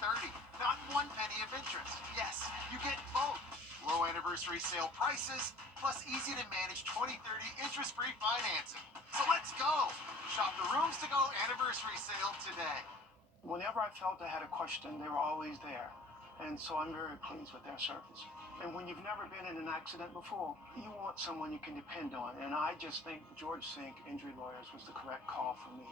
2030. Not 1 penny of interest. Yes, you get both. Low anniversary sale prices, plus easy to manage 2030 interest-free financing. So let's go. Shop the Rooms to Go anniversary sale today. Whenever I felt I had a question, they were always there. And so I'm very pleased with their service. And when you've never been in an accident before, you want someone you can depend on. And I just think George Sink Injury Lawyers was the correct call for me.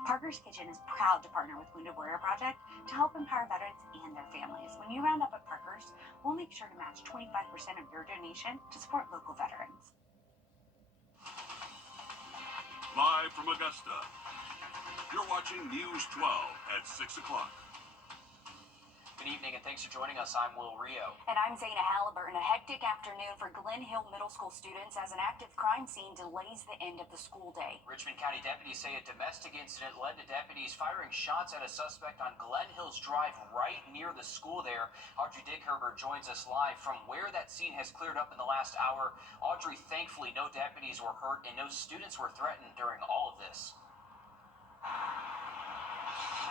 Parker's Kitchen is proud to partner with Wrdw Project to help empower veterans and their families. When you round up at Parker's, we'll make sure to match 25% of your donation to support local veterans. Live from Augusta, you're watching News 12 at 6 o'clock. Good evening and thanks for joining us. I'm Wrdw. And I'm Zaina Halliburton. A hectic afternoon for Glen Hill Middle School students as an active crime scene delays the end of the school day. Richmond County deputies say a domestic incident led to deputies firing shots at a suspect on Glen Hills Drive right near the school there. Audrey Dickherber joins us live from where that scene has cleared up in the last hour. Audrey, thankfully no deputies were hurt and no students were threatened during all of this.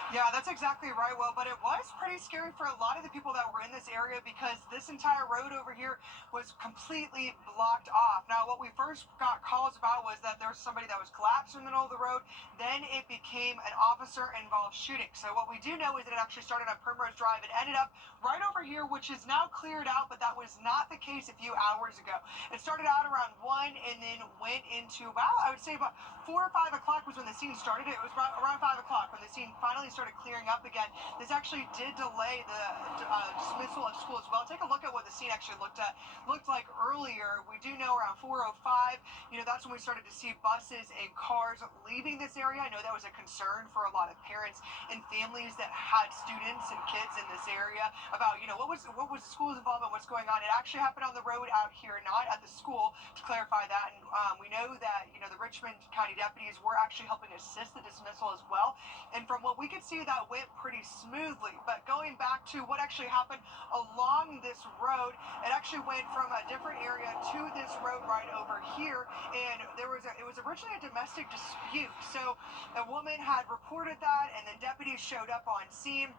Yeah, that's exactly right, Will, but it was pretty scary for a lot of the people that were in this area because this entire road over here was completely blocked off. Now, what we first got calls about was that there was somebody that was collapsed in the middle of the road. Then it became an officer-involved shooting. So what we do know is that it actually started on Primrose Drive. It ended up right over here, which is now cleared out, but that was not the case a few hours ago. It started out around 1 and then went into about, I would say about 4 or 5 o'clock was when the scene started. It was around 5 o'clock when the scene finally started clearing up again. This actually did delay the dismissal of school as well. Take a look at what the scene actually looked like earlier. We do know around 4:05, that's when we started to see buses and cars leaving this area. I know that was a concern for a lot of parents and families that had students and kids in this area about, what was the school's involvement, what's going on. It actually happened on the road out here, not at the school, to clarify that. And we know that, the Richmond County deputies were actually helping assist the dismissal as well. And from what we could see, that went pretty smoothly. But going back to what actually happened along this road, it actually went from a different area to this road right over here. And it was originally a domestic dispute. So a woman had reported that, and then deputies showed up on scene.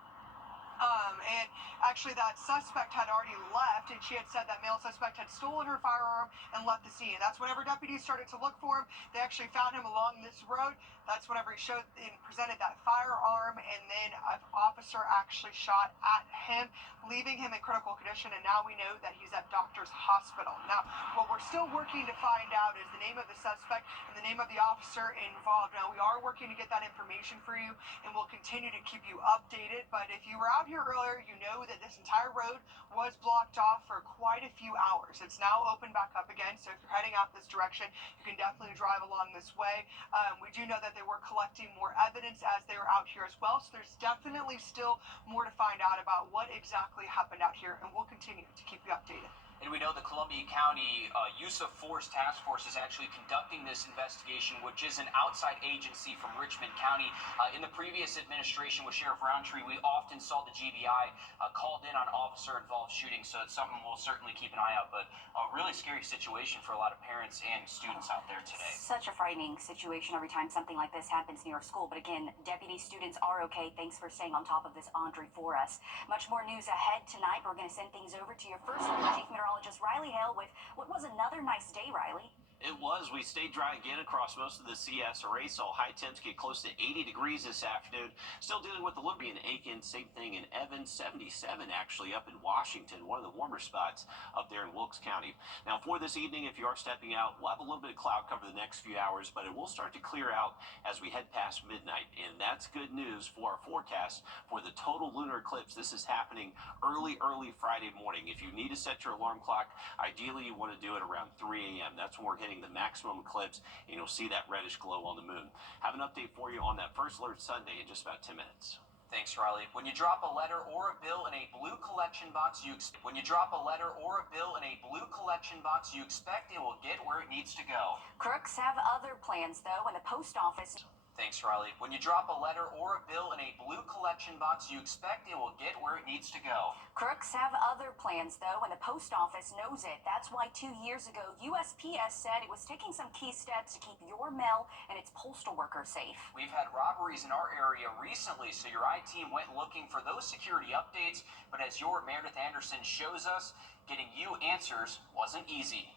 And actually that suspect had already left, and she had said that male suspect had stolen her firearm and left the scene. That's whenever deputies started to look for him. They actually found him along this road. That's whenever he showed and presented that firearm, and then an officer actually shot at him, leaving him in critical condition, and now we know that he's at Doctor's Hospital. Now, what we're still working to find out is the name of the suspect and the name of the officer involved. Now, we are working to get that information for you, and we'll continue to keep you updated, but if you were out here earlier, you know that this entire road was blocked off for quite a few hours. It's now opened back up again, so if you're heading out this direction, you can definitely drive along this way. We do know that they were collecting more evidence as they were out here as well, so there's definitely still more to find out about what exactly happened out here, and we'll continue to keep you updated. And we know the Columbia County Use of Force Task Force is actually conducting this investigation, which is an outside agency from Richmond County. In the previous administration with Sheriff Roundtree, we often saw the GBI called in on officer-involved shootings, so it's something we'll certainly keep an eye out. But a really scary situation for a lot of parents and students out there today. Such a frightening situation every time something like this happens near a school. But again, deputy students are okay. Thanks for staying on top of this, Audrey, for us. Much more news ahead tonight. We're going to send things over to your first Chief Meteorologist Riley Hale with what was another nice day, Riley. It was. We stayed dry again across most of the CS array. Saw high temps get close to 80 degrees this afternoon. Still dealing with a little bit in Aiken. Same thing in Evans. 77 actually up in Washington. One of the warmer spots up there in Wilkes County. Now for this evening, if you are stepping out, we'll have a little bit of cloud cover the next few hours, but it will start to clear out as we head past midnight. And that's good news for our forecast for the total lunar eclipse. This is happening early Friday morning. If you need to set your alarm clock, ideally you want to do it around 3 a.m. That's when we're hitting the maximum eclipse, and you'll see that reddish glow on the moon. Have an update for you on that First Alert Sunday in just about 10 minutes. Thanks, Riley. When you drop a letter or a bill in a blue collection box, you expect it will get where it needs to go. Crooks have other plans, though, when the post office Thanks, Riley. When you drop a letter or a bill in a blue collection box, you expect it will get where it needs to go. Crooks have other plans, though, and the post office knows it. That's why 2 years ago, USPS said it was taking some key steps to keep your mail and its postal workers safe. We've had robberies in our area recently, so your I-team went looking for those security updates. But as your Meredith Anderson shows us, getting you answers wasn't easy.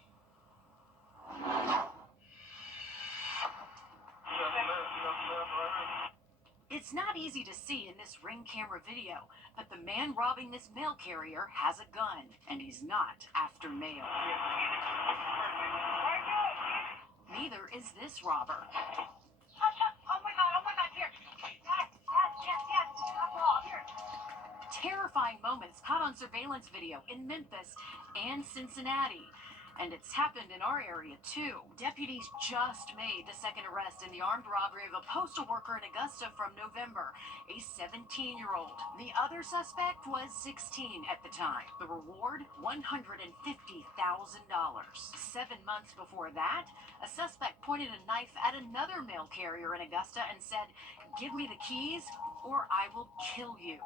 It's not easy to see in this Ring camera video, but the man robbing this mail carrier has a gun, and he's not after mail. Neither is this robber. Oh my God, here. Yes, here. Terrifying moments caught on surveillance video in Memphis and Cincinnati. And it's happened in our area, too. Deputies just made the second arrest in the armed robbery of a postal worker in Augusta from November, a 17-year-old. The other suspect was 16 at the time. The reward, $150,000. 7 months before that, a suspect pointed a knife at another mail carrier in Augusta and said, "Give me the keys or I will kill you."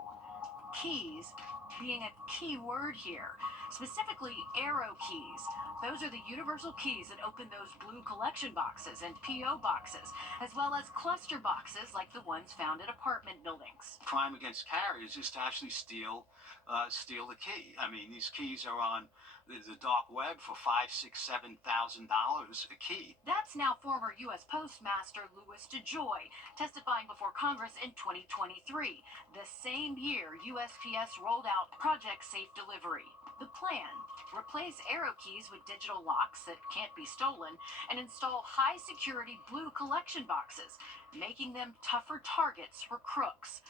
Keys being a key word here, specifically arrow keys. Those are the universal keys that open those blue collection boxes and P.O. boxes, as well as cluster boxes like the ones found in apartment buildings. Crime against carriers is to actually steal the key. I mean, these keys are on the dark web for $5,000, $6,000, $7,000 a key. That's now former U.S. Postmaster Louis DeJoy testifying before Congress in 2023, the same year USPS rolled out Project Safe Delivery. The plan: replace arrow keys with digital locks that can't be stolen and install high-security blue collection boxes, making them tougher targets for crooks.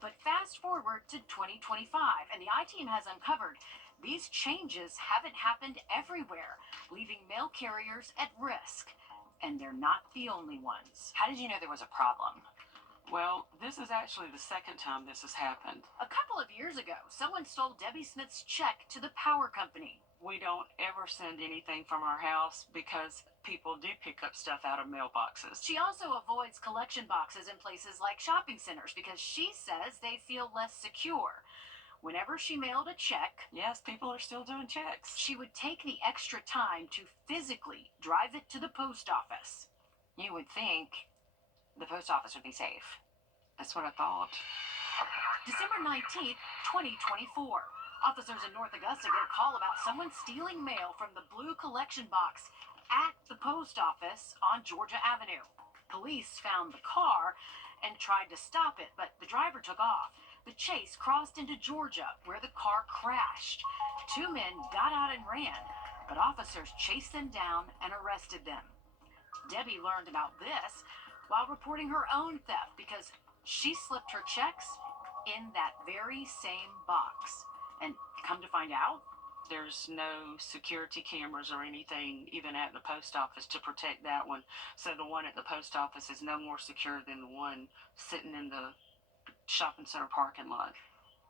But fast forward to 2025, and the I-team has uncovered these changes haven't happened everywhere, leaving mail carriers at risk. And they're not the only ones. How did you know there was a problem? Well, this is actually the second time this has happened. A couple of years ago, someone stole Debbie Smith's check to the power company. We don't ever send anything from our house because people do pick up stuff out of mailboxes. She also avoids collection boxes in places like shopping centers because she says they feel less secure. Whenever she mailed a check, Yes, people are still doing checks. she would take the extra time to physically drive it to the post office. You would think the post office would be safe. That's what I thought. December 19th, 2024. Officers in North Augusta get a call about someone stealing mail from the blue collection box at the post office on Georgia Avenue. Police found the car and tried to stop it, but the driver took off. The chase crossed into Georgia, where the car crashed. 2 men got out and ran, but officers chased them down and arrested them. Debbie learned about this while reporting her own theft because she slipped her checks in that very same box. And come to find out, There's no security cameras or anything even at the post office to protect that one. So the one at the post office is no more secure than the one sitting in the shopping center parking lot.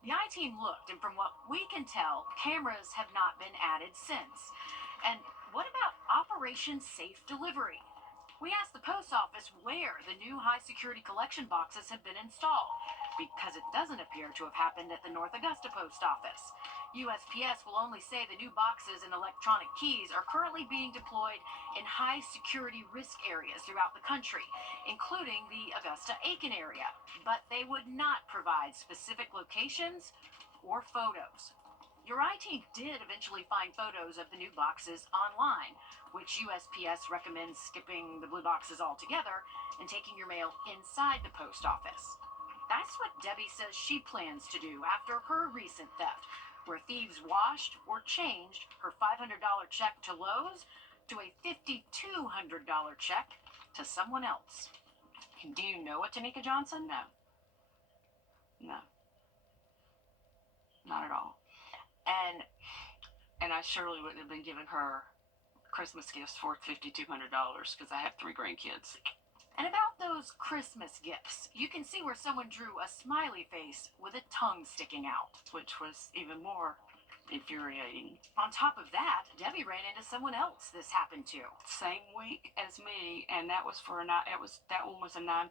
the I-team looked, and from what we can tell, cameras have not been added since. And what about Operation Safe Delivery? We asked the post office where the new high-security collection boxes have been installed, because it doesn't appear to have happened at the North Augusta post office. USPS will only say the new boxes and electronic keys are currently being deployed in high-security risk areas throughout the country, including the Augusta-Aiken area, but they would not provide specific locations or photos. Your I-team did eventually find photos of the new boxes online, which USPS recommends skipping the blue boxes altogether and taking your mail inside the post office. That's what Debbie says she plans to do after her recent theft, where thieves washed or changed her $500 check to Lowe's to a $5,200 check to someone else. Do you know a Tamika Johnson? No. No. Not at all. And I surely wouldn't have been giving her Christmas gifts for $5,200 because I have 3 grandkids. And about those Christmas gifts, you can see where someone drew a smiley face with a tongue sticking out. Which was even more infuriating. On top of that, Debbie ran into someone else this happened to. Same week as me, and that was for that one was a $9,000.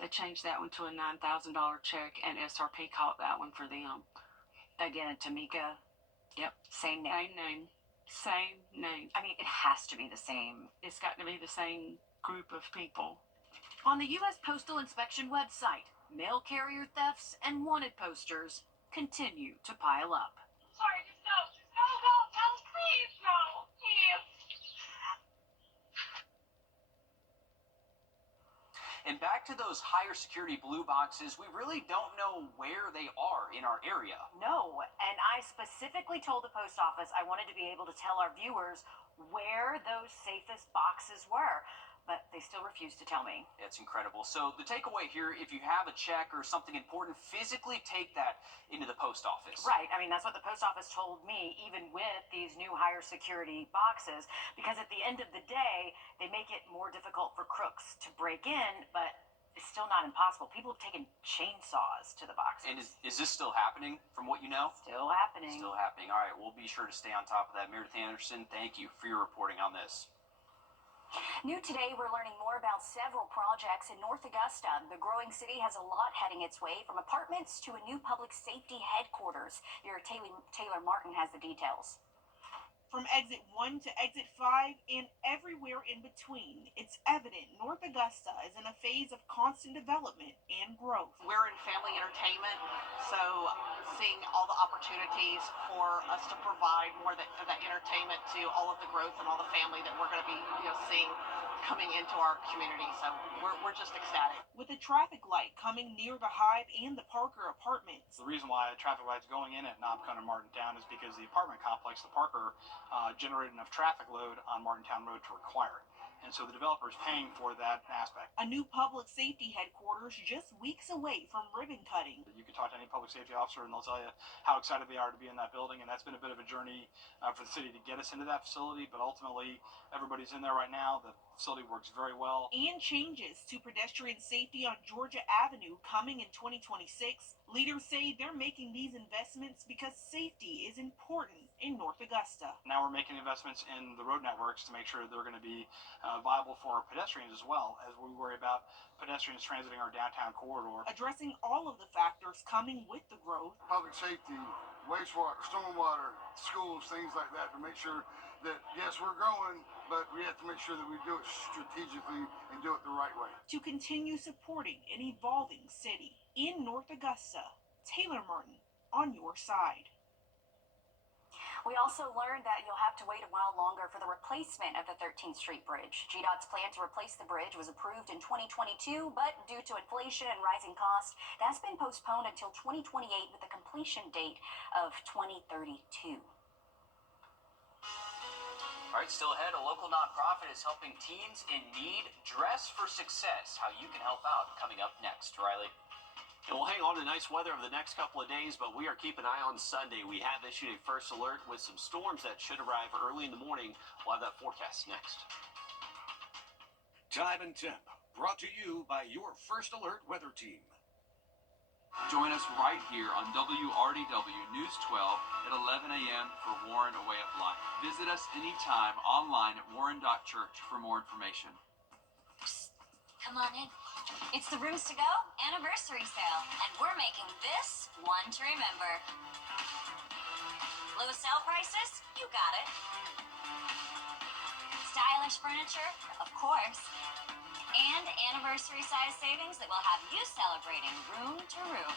They changed that one to a $9,000 check, and SRP caught that one for them. Again, Tamika. Yep. Same name. Same name. Same name. I mean, it has to be the same. It's got to be the same group of people. On the U.S. Postal Inspection website, mail carrier thefts and wanted posters continue to pile up. Sorry, just no. No, please, no. Please. And back to those higher security blue boxes, we really don't know where they are in our area. No, and I specifically told the post office I wanted to be able to tell our viewers where those safest boxes were, but they still refuse to tell me. It's incredible. So the takeaway here, if you have a check or something important, physically take that into the post office. Right. I mean, that's what the post office told me, even with these new higher security boxes, because at the end of the day, they make it more difficult for crooks to break in, but it's still not impossible. People have taken chainsaws to the boxes. And is this still happening from what you know? Still happening. Still happening. All right, we'll be sure to stay on top of that. Meredith Anderson, thank you for your reporting on this. New today, we're learning more about several projects in North Augusta. The growing city has a lot heading its way, from apartments to a new public safety headquarters. Your Taylor Martin has the details. From exit 1 to exit 5 and everywhere in between, it's evident North Augusta is in a phase of constant development and growth. We're in family entertainment, so seeing all the opportunities for us to provide more of that entertainment to all of the growth and all the family that we're going to be seeing coming into our community. So we're just ecstatic. With a traffic light coming near the Hive and the Parker apartments. The reason why a traffic light's going in at Knobcon and Martintown is because the apartment complex, the Parker, generated enough traffic load on Martintown Road to require it. And so the developer is paying for that aspect. A new public safety headquarters just weeks away from ribbon cutting. You can talk to any public safety officer and they'll tell you how excited they are to be in that building. And that's been a bit of a journey for the city to get us into that facility. But ultimately, everybody's in there right now. The facility works very well. And changes to pedestrian safety on Georgia Avenue coming in 2026. Leaders say they're making these investments because safety is important in North Augusta. Now we're making investments in the road networks to make sure they're going to be viable for our pedestrians as well, as we worry about pedestrians transiting our downtown corridor. Addressing all of the factors coming with the growth. Public safety, wastewater, stormwater, schools, things like that, to make sure that, yes, we're growing, but we have to make sure that we do it strategically and do it the right way. To continue supporting an evolving city in North Augusta, Taylor Martin on your side. We also learned that you'll have to wait a while longer for the replacement of the 13th Street Bridge. GDOT's plan to replace the bridge was approved in 2022, but due to inflation and rising costs, that's been postponed until 2028 with a completion date of 2032. All right, still ahead, a local nonprofit is helping teens in need dress for success. How you can help out coming up next. Riley. And we'll hang on to nice weather over the next couple of days, but we are keeping an eye on Sunday. We have issued a first alert with some storms that should arrive early in the morning. We'll have that forecast next. Time and Temp, brought to you by your First Alert weather team. Join us right here on WRDW News 12 at 11 a.m. for Warren A Way of Life. Visit us anytime online at warren.church for more information. Psst, come on in. It's the Rooms to Go anniversary sale, and we're making this one to remember. Low sale prices? You got it. Stylish furniture? Of course. And anniversary size savings that will have you celebrating room to room.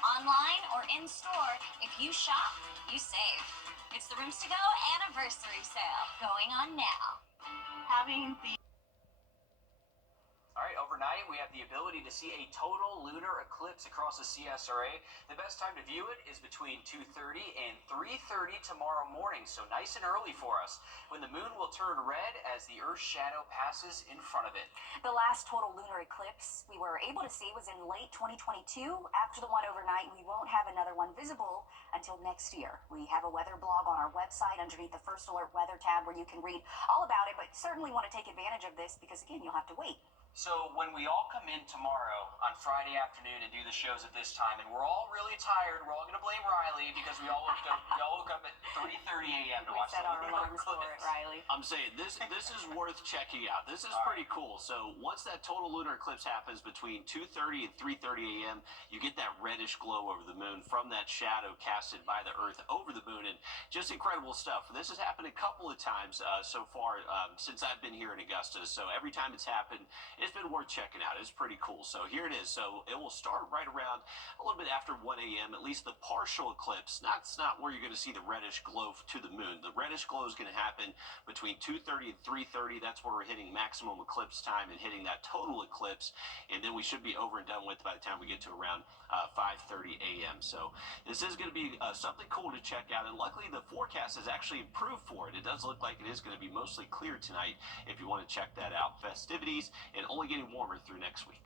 Online or in store, if you shop, you save. It's the Rooms to Go anniversary sale going on now. Having the All right, overnight we have the ability to see a total lunar eclipse across the CSRA. The best time to view it is between 2:30 and 3:30 tomorrow morning, so nice and early for us, when the moon will turn red as the Earth's shadow passes in front of it. The last total lunar eclipse we were able to see was in late 2022. After the one overnight, we won't have another one visible until next year. We have a weather blog on our website underneath the First Alert Weather tab where you can read all about it, but certainly want to take advantage of this because, again, you'll have to wait. So when we all come in tomorrow on Friday afternoon and do the shows at this time, and we're all really tired, we're all going to blame Riley because we all woke up at 3:30 a.m. to We watch set the our lunar alarms for it, eclipse. Riley. I'm saying this is worth checking out. This is pretty cool. So once that total lunar eclipse happens between 2:30 and 3:30 a.m., you get that reddish glow over the moon from that shadow casted by the Earth over the moon, and just incredible stuff. This has happened a couple of times so far since I've been here in Augusta. So every time it's happened, it's been worth checking out. It's pretty cool. So here it is. So it will start right around a little bit after 1 a.m., at least the partial eclipse. It's not where you're going to see the reddish glow to the moon. The reddish glow is going to happen between 2:30 and 3:30. That's where we're hitting maximum eclipse time and hitting that total eclipse. And then we should be over and done with by the time we get to around 5:30 a.m. So this is going to be something cool to check out. And luckily, the forecast has actually improved for it. It does look like it is going to be mostly clear tonight if you want to check that out. Festivities and only getting warmer through next week.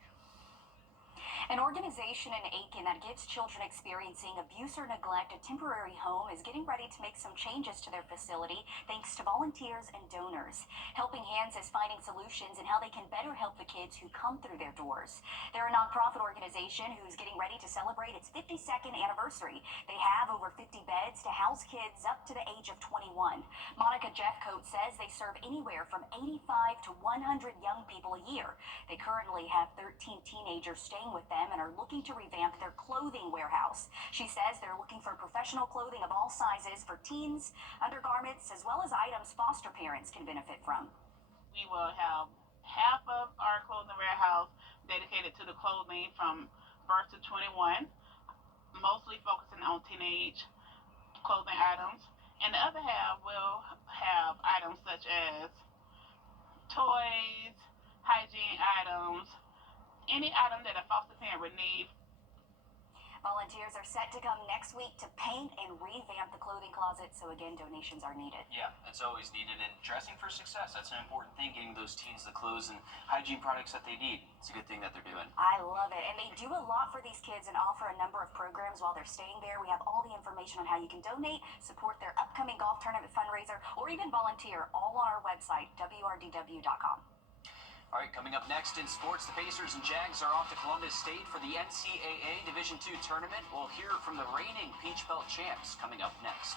An organization in Aiken that gives children experiencing abuse or neglect a temporary home is getting ready to make some changes to their facility thanks to volunteers and donors. Helping Hands is finding solutions and how they can better help the kids who come through their doors. They're a nonprofit organization who's getting ready to celebrate its 52nd anniversary. They have over 50 beds to house kids up to the age of 21. Monica Jeffcoat says they serve anywhere from 85 to 100 young people a year. They currently have 13 teenagers staying with them and are looking to revamp their clothing warehouse. She says they're looking for professional clothing of all sizes for teens, undergarments, as well as items foster parents can benefit from. We will have half of our clothing warehouse dedicated to the clothing from birth to 21, mostly focusing on teenage clothing items. And the other half will have items such as toys, hygiene items, any item that a foster parent would need. Volunteers are set to come next week to paint and revamp the clothing closet, so again, donations are needed. Yeah, it's always needed, and dressing for success, that's an important thing, getting those teens the clothes and hygiene products that they need. It's a good thing that they're doing. I love it, and they do a lot for these kids and offer a number of programs while they're staying there. We have all the information on how you can donate, support their upcoming golf tournament fundraiser, or even volunteer, all on our website, wrdw.com. All right, coming up next in sports, the Pacers and Jags are off to Columbus State for the NCAA Division II tournament. We'll hear from the reigning Peach Belt champs coming up next.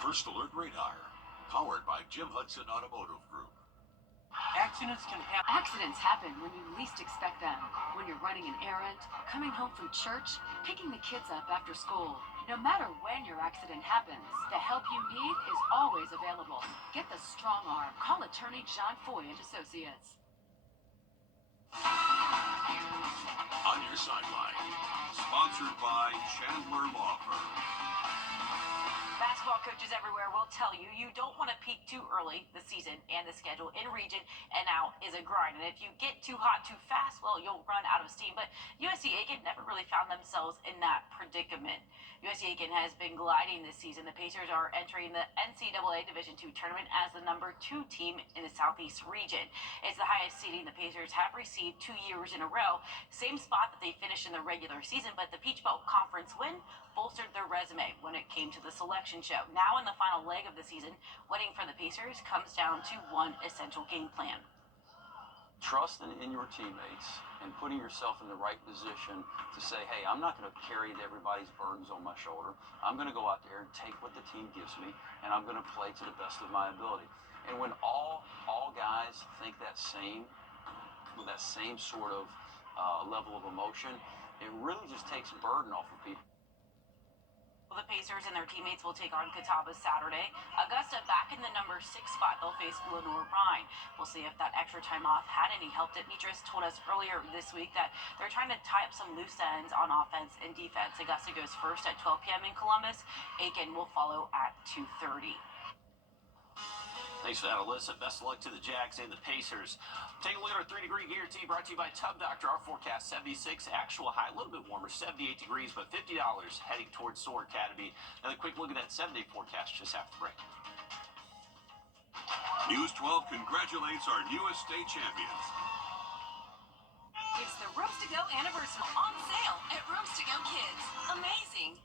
First Alert Radar, powered by Jim Hudson Automotive Group. Accidents happen when you least expect them. When you're running an errand, coming home from church, picking the kids up after school. No matter when your accident happens, the help you need is always available. Get the strong arm. Call attorney John Foy and Associates. On Your Sideline, sponsored by Chandler Law Firm. Basketball coaches everywhere will tell you you don't want to peak too early. The season and the schedule in region and out is a grind. And if you get too hot too fast, well, you'll run out of steam. But USC Aiken never really found themselves in that predicament. USC Aiken has been gliding this season. The Pacers are entering the NCAA Division II tournament as the number 2 team in the Southeast region. It's the highest seeding the Pacers have received 2 years in a row. Same spot that they finished in the regular season, but the Peach Belt Conference win bolstered their resume when it came to the selection show. Now in the final leg of the season, winning for the Pacers comes down to one essential game plan. Trusting in your teammates and putting yourself in the right position to say, hey, I'm not going to carry everybody's burdens on my shoulder. I'm going to go out there and take what the team gives me, and I'm going to play to the best of my ability. And when all guys think that same, with that same sort of level of emotion, it really just takes burden off of people. Well, the Pacers and their teammates will take on Catawba Saturday. Augusta back in the number 6 spot. They'll face Lenore Rhine. We'll see if that extra time off had any help. Demetrius told us earlier this week that they're trying to tie up some loose ends on offense and defense. Augusta goes first at 12 p.m. in Columbus. Aiken will follow at 2:30. Thanks for that, Alyssa. Best of luck to the Jags and the Pacers. Take a look at our 3-degree guarantee brought to you by Tub Doctor. Our forecast 76, actual high, a little bit warmer, 78 degrees, but $50 heading towards Soar Academy. Another quick look at that 7-day forecast just after the break. News 12 congratulates our newest state champions. It's the Rooms to Go anniversary on sale at Rooms to Go Kids. Amazing.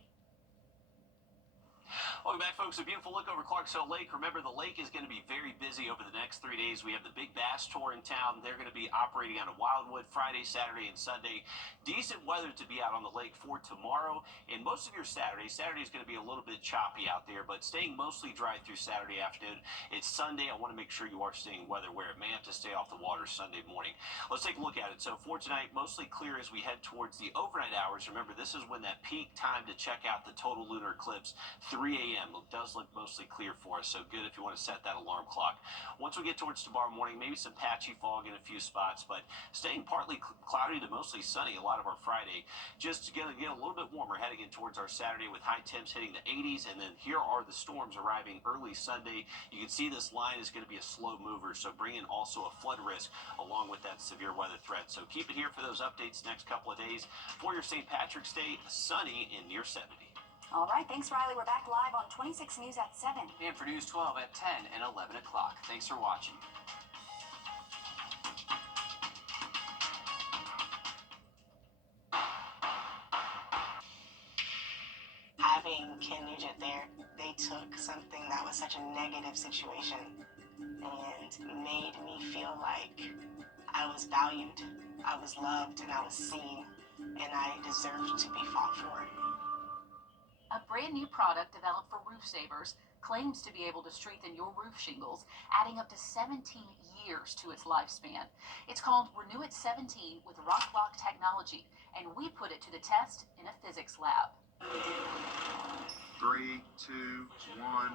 Welcome back, folks. A beautiful look over Clarksville Lake. Remember, the lake is going to be very busy over the next 3 days. We have the Big Bass Tour in town. They're going to be operating out of Wildwood Friday, Saturday, and Sunday. Decent weather to be out on the lake for tomorrow and most of your Saturday. Saturday is going to be a little bit choppy out there, but staying mostly dry through Saturday afternoon. It's Sunday. I want to make sure you are staying weather where it may have to stay off the water Sunday morning. Let's take a look at it. So for tonight, mostly clear as we head towards the overnight hours. Remember, this is when that peak time to check out the total lunar eclipse, 3 a.m. It does look mostly clear for us, so good if you want to set that alarm clock. Once we get towards tomorrow morning, maybe some patchy fog in a few spots, but staying partly cloudy to mostly sunny a lot of our Friday. Just to get a little bit warmer heading in towards our Saturday with high temps hitting the 80s, and then here are the storms arriving early Sunday. You can see this line is going to be a slow mover, so bring in also a flood risk along with that severe weather threat. So keep it here for those updates next couple of days. For your St. Patrick's Day, sunny and near 70. All right, thanks, Riley. We're back live on 26 News at 7. And for News 12 at 10 and 11 o'clock. Thanks for watching. Having Ken Nugent there, they took something that was such a negative situation and made me feel like I was valued, I was loved, and I was seen, and I deserved to be fought for. A brand new product developed for roof savers claims to be able to strengthen your roof shingles, adding up to 17 years to its lifespan. It's called Renew It 17 with Rock Lock technology, and we put it to the test in a physics lab. 3, 2, 1.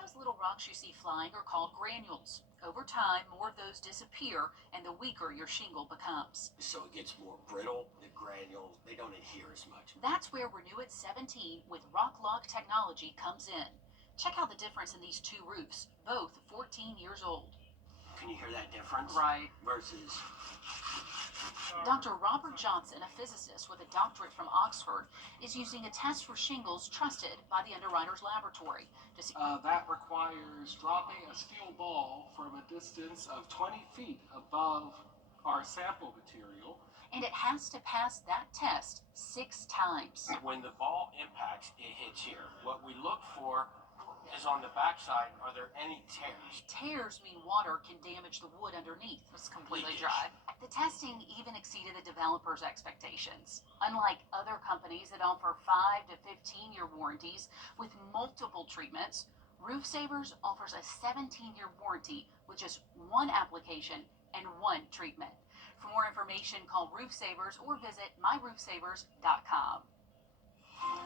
Those little rocks you see flying are called granules. Over time, more of those disappear, and the weaker your shingle becomes. So it gets more brittle, the granules, they don't adhere as much. That's where Renew It 17 with Rock Lock technology comes in. Check out the difference in these two roofs, both 14 years old. Can you hear that difference? Right. Versus... Dr. Robert Johnson, a physicist with a doctorate from Oxford, is using a test for shingles trusted by the Underwriters Laboratory. To see that requires dropping a steel ball from a distance of 20 feet above our sample material. And it has to pass that test 6 times. When the ball impacts, it hits here. What we look for is on the backside, are there any tears? Tears mean water can damage the wood underneath. It's completely dry. The testing even exceeded the developers' expectations. Unlike other companies that offer 5 to 15-year warranties with multiple treatments, Roof Savers offers a 17-year warranty with just 1 application and 1 treatment. For more information, call Roof Savers or visit myroofsavers.com.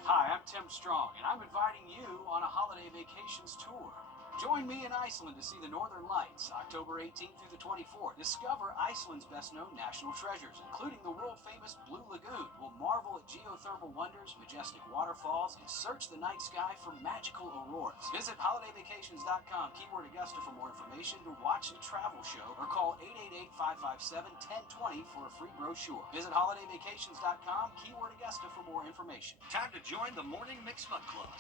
Hi, I'm Tim Strong, and I'm inviting you on a holiday vacations tour. Join me in Iceland to see the Northern Lights, October 18th through the 24th. Discover Iceland's best-known national treasures, including the world-famous Blue Lagoon. We'll marvel at geothermal wonders, majestic waterfalls, and search the night sky for magical auroras. Visit holidayvacations.com, keyword Augusta, for more information to watch the travel show, or call 888-557-1020 for a free brochure. Visit holidayvacations.com, keyword Augusta, for more information. Time to join the Morning Mix Fun Club.